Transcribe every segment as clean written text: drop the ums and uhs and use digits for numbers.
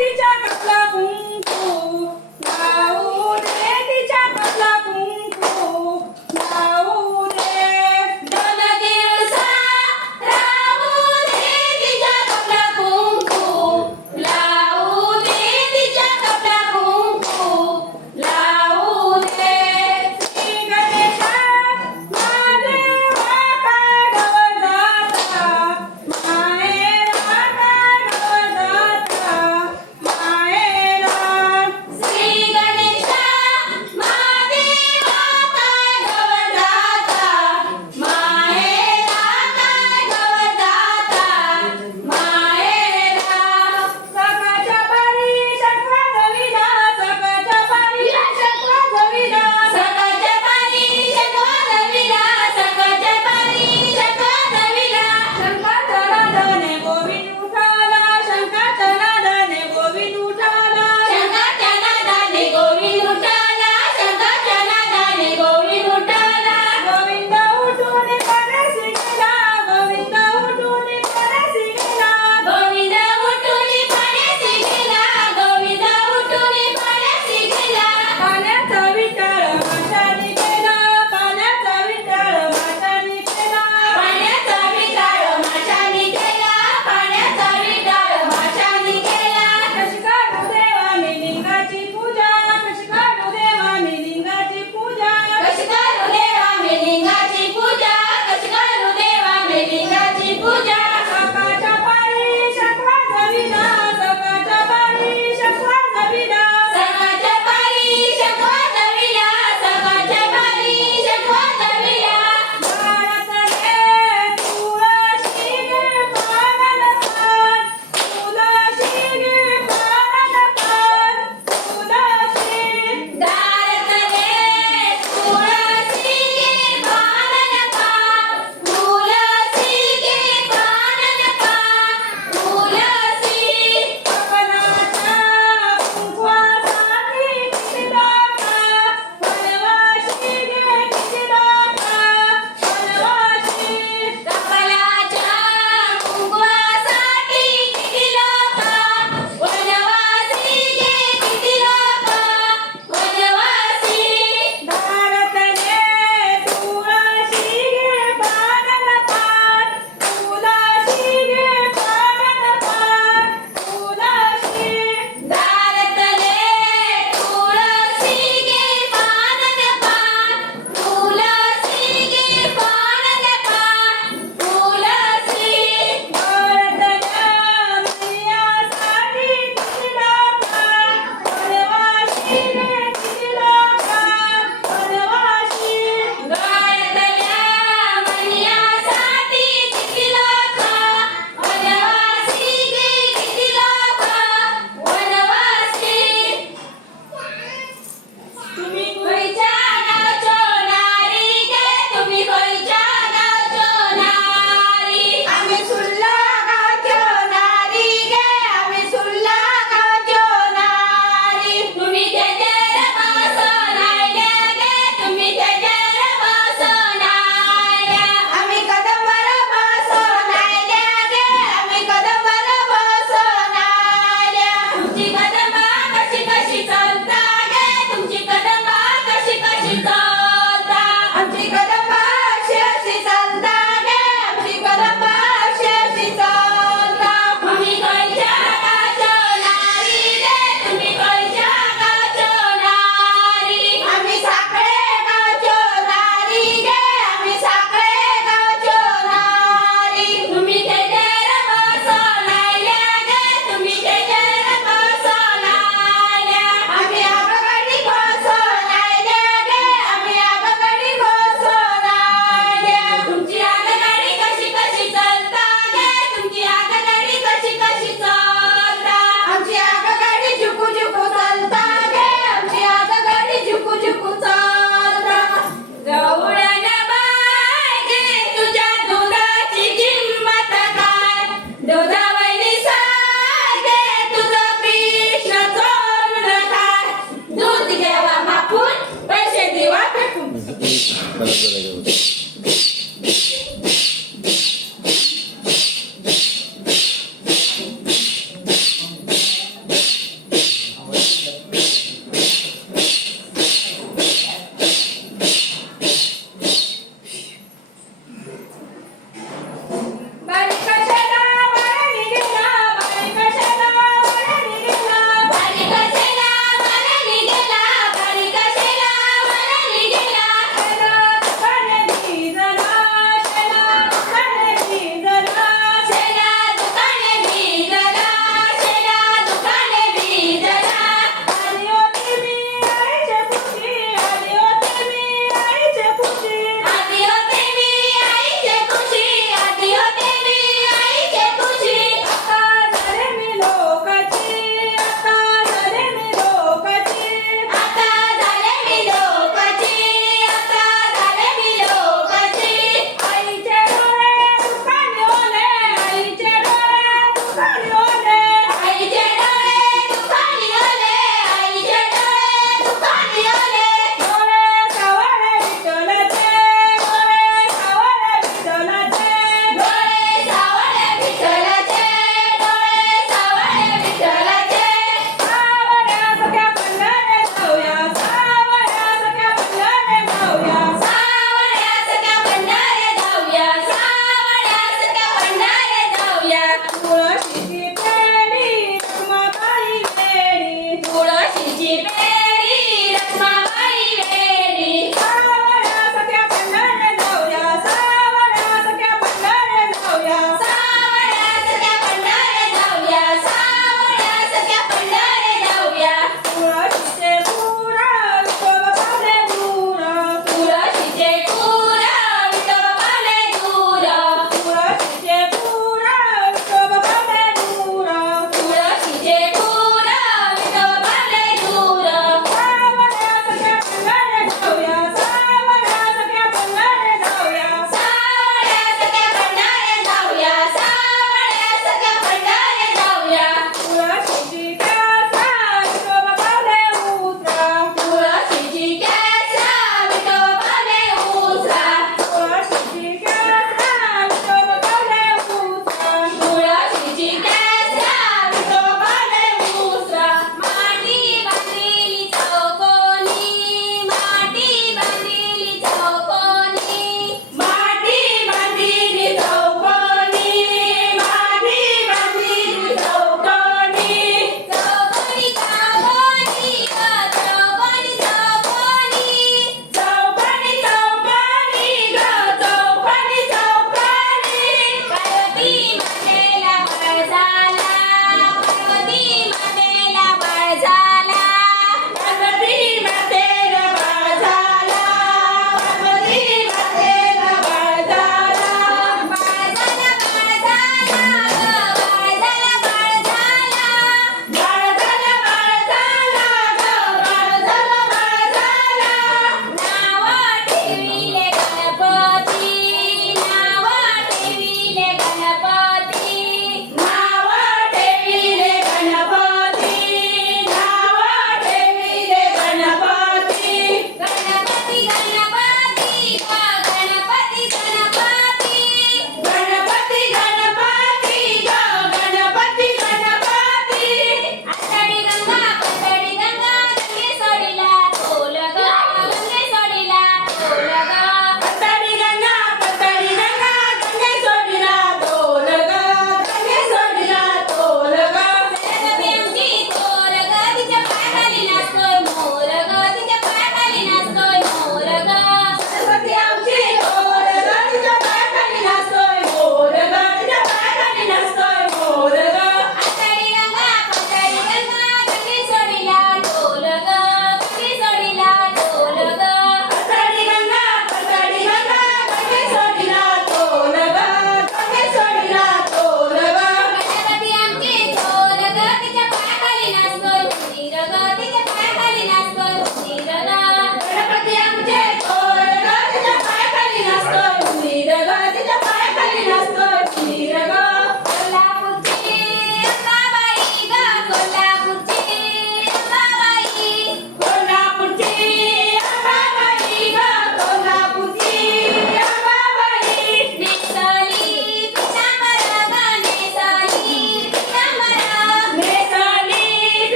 तिच्या कपला कुंकू लावू दे तिच्या कपला कुंकू लावू दे 2 दिवसा राहू दे तिच्या कपला कुंकू लावू दे तिच्या कपला कुंकू लावू दे श्री गणेशा महादेवा काय गवजाता मायेरा काय गवजाता मायेरा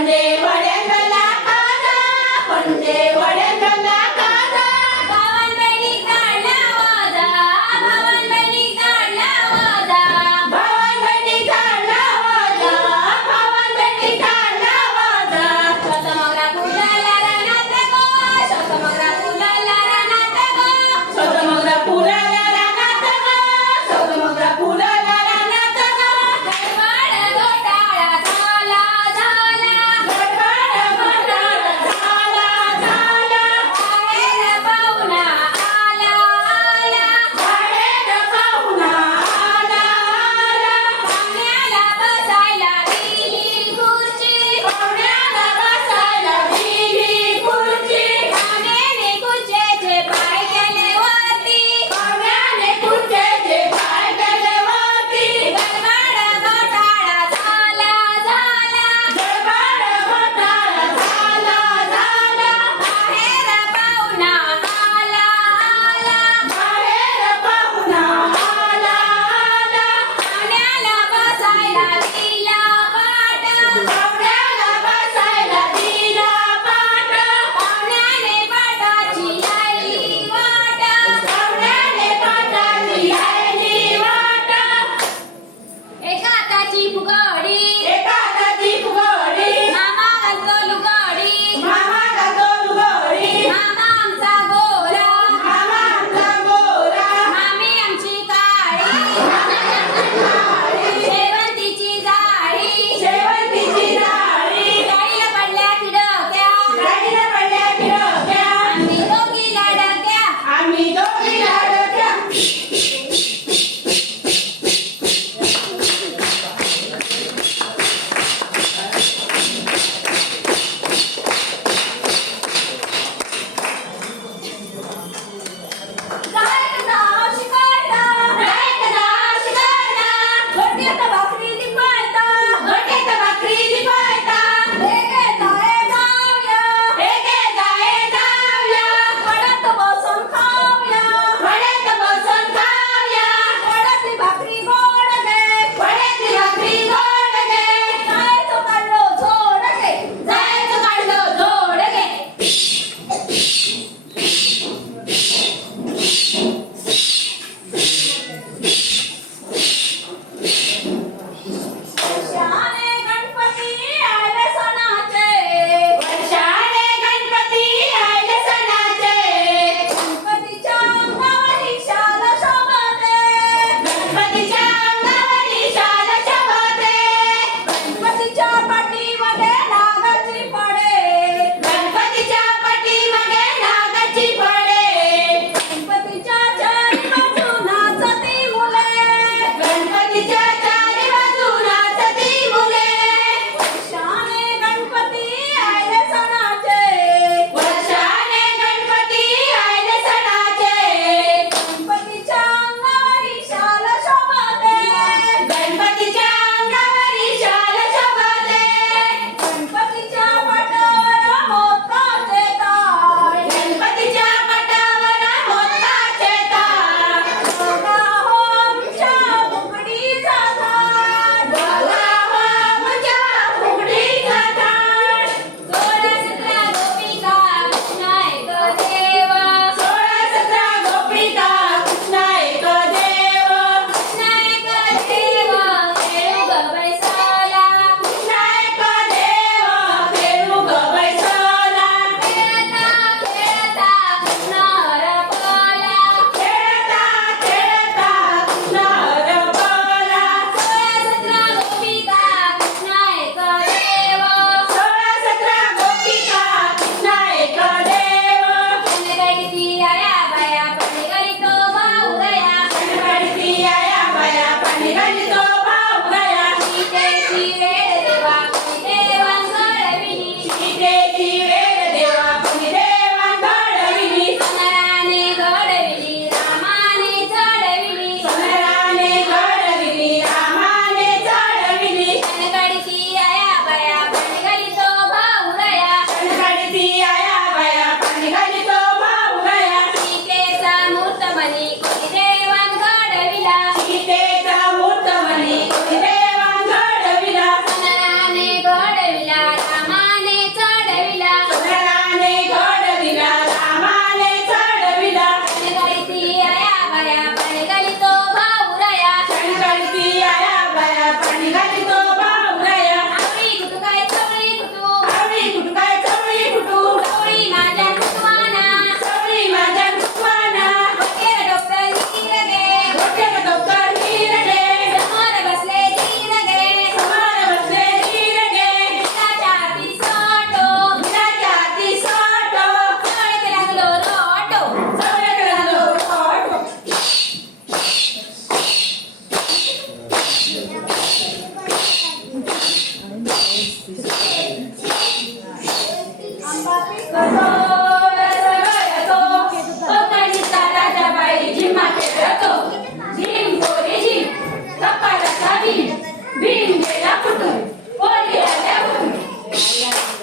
पणजे वड्याला खाजा, पणजे वड्याला खाजा. भावन बहिणी काढला वाजा, भावन बहिणी काढला वाजा, भावन बहिणी काढला वाजा, भावन बहिणी काढला वाजा. शतमगरा फुलाला रानात गो, शतमगरा फुलाला रानात गो, शतमगरा फुलाला रानात गो, शतमगरा फुलाला रानात गो. गडबड घोटाळा झाला झाला, गडबड घोटाळा झाला झाला. बाहेर पाहुणा आला आला, बाहेर पाहुणा आला आला. पाहुण्याला बसायला दिली खुर्ची, पाहुण्याला बसायला दिली खुर्ची. पाहुण्याने खुर्चीचे पाय केले वरती, पाहुण्याने खुर्चीचे पाय केले वरती. गडबड घोटाळा झाला झाला, गडबड घोटाळा झाला झाला. बाहेर पाहुणा आला आला, बाहेर पाहुणा आला आला. पाहुण्याला बसायला दिला पाट, पाहुण्याला बसायला दिला पाट. पाहुण्याने पाटाची लायली वाट, पाहुण्याने पाटाची लायली वाट. एका हाताची फुगडी, एका हाताची फुगडी. मामा घालतो लुगडी, मामा घालतो लुगडी. मामा आमचा गोरा, मामा आमचा गोरा. मामी आमची काळी, मामी आमची काळी. शेवंतीची जाळी, शेवंतीची जाळी. गाडीला पडल्या खिडक्या, गाडीला पडल्या खिडक्या. आम्ही दोघी लाडक्या, आम्ही दोघी लाडक्या. गायकदा शिकायला, गायकदा शिकायला. गोट्यात भाकरी लिपायता, गोट्यात भाकरी लिपायता. एके जाये जाऊया, एके जाये जाऊया. वड्यात बसून खाऊया, वड्यात बसून खाऊया. वड्यातली भाकरी गोड गे, वड्यातली भाकरी गोड गे. जायचं काढलो जोड गे, जायचं काढलो जोड गे. वर्षाने गणपती आले सणाचे, वर्षाने गणपती आले सणाचे. गणपतीच्या अंगावरी शाल शोभते, गणपतीच्या अंगावरी शाल शोभते. गणपतीच्या पाठीमागे नागाची पडे, गणपतीच्या पाठीमागे नागाची पडे. गणपतीच्या चारी बाजू नाचती मुले, गणपतीच्या चारी बाजू नाचती मुले. वर्षाने गणपती आले सणाचे, वर्षाने गणपती आले सणाचे. गणपतीच्या अंगावरी शाल शोभते, गणपतीच्या अंगावरी शाल शोभते. कठोर सवयतो कोकणीचा राजाबाई झिम्मा खेळतो झिम पोरी झिम कपाळाचा भीम भीम गेला फुटून पोरी आल्या उठून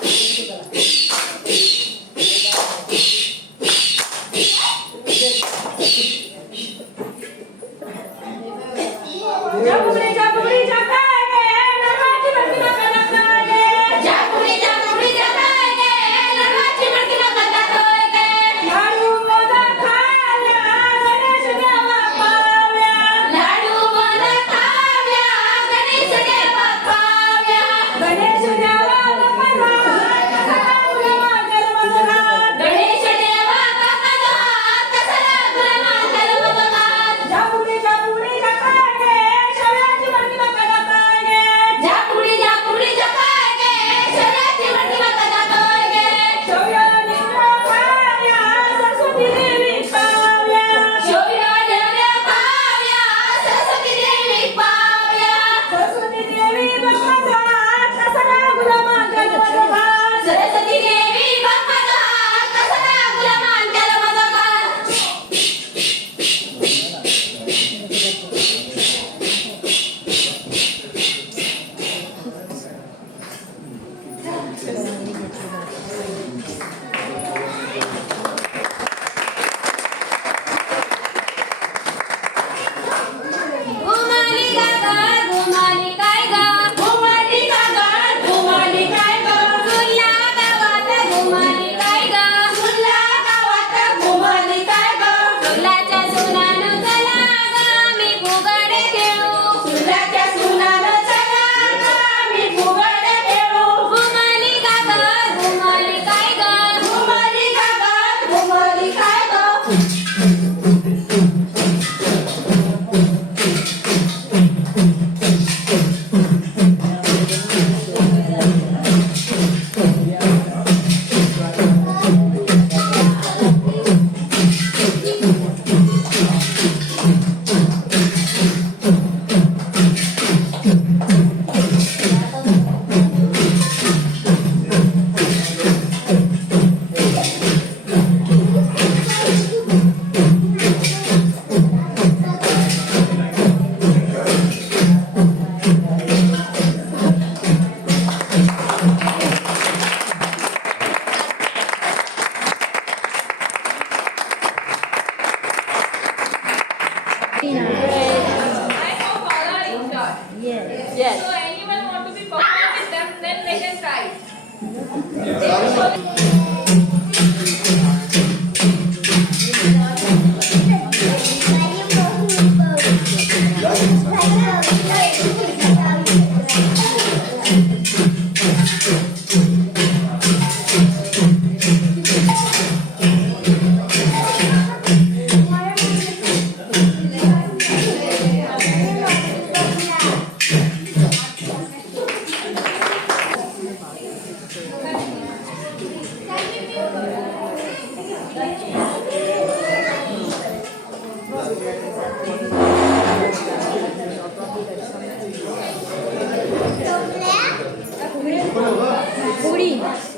जागुडी जागुडी जागागे नरवाची भरती नका नकागे जागुडी जागुडी जगागे नरवाची मडकी नका दाखवगे लाडू मोदक खाल्या गणेश देवा पावल्या लाडू मोदक खाव्या गणेश देवा पाव्या गणेश देवा गप्पा कसा गुलामा जन्मदगात गणेश देवा गप्पा कसला गुलामा जन्मदगात जागुडी जागुडी जागागे शौर्याची भरती नका नकागे जागुडी जागुडी जगागे शौर्याची मडकी नका दाखवगे शौर्य लिंग पावल्या सरस्वती देवी पावल्या शौर्य देव्या पाव्या सरस्वती देवी पाव्या सरस्वती देवी गप्पा कसा गुलामा जन्मदगात सरस्वती देवी गप्पा कसला गुलामा जन्मदगात घुमाली गागा घुमाली काय गा घुमाली गागा घुमाली काय गा गुल्ला गावात घुमाली काय गा गुल्ला गावात घुमाली काय गा गुल्लाच्या सुनानं चला गा मी फुगडे खेळू गुल्लाच्या सुनानं चला गा मी फुगडे खेळू घुमाली गागा घुमाली काय गा घुमाली गागा घुमाली काय गा Yes. So anyone want to be performed with them, then they can try. Puri.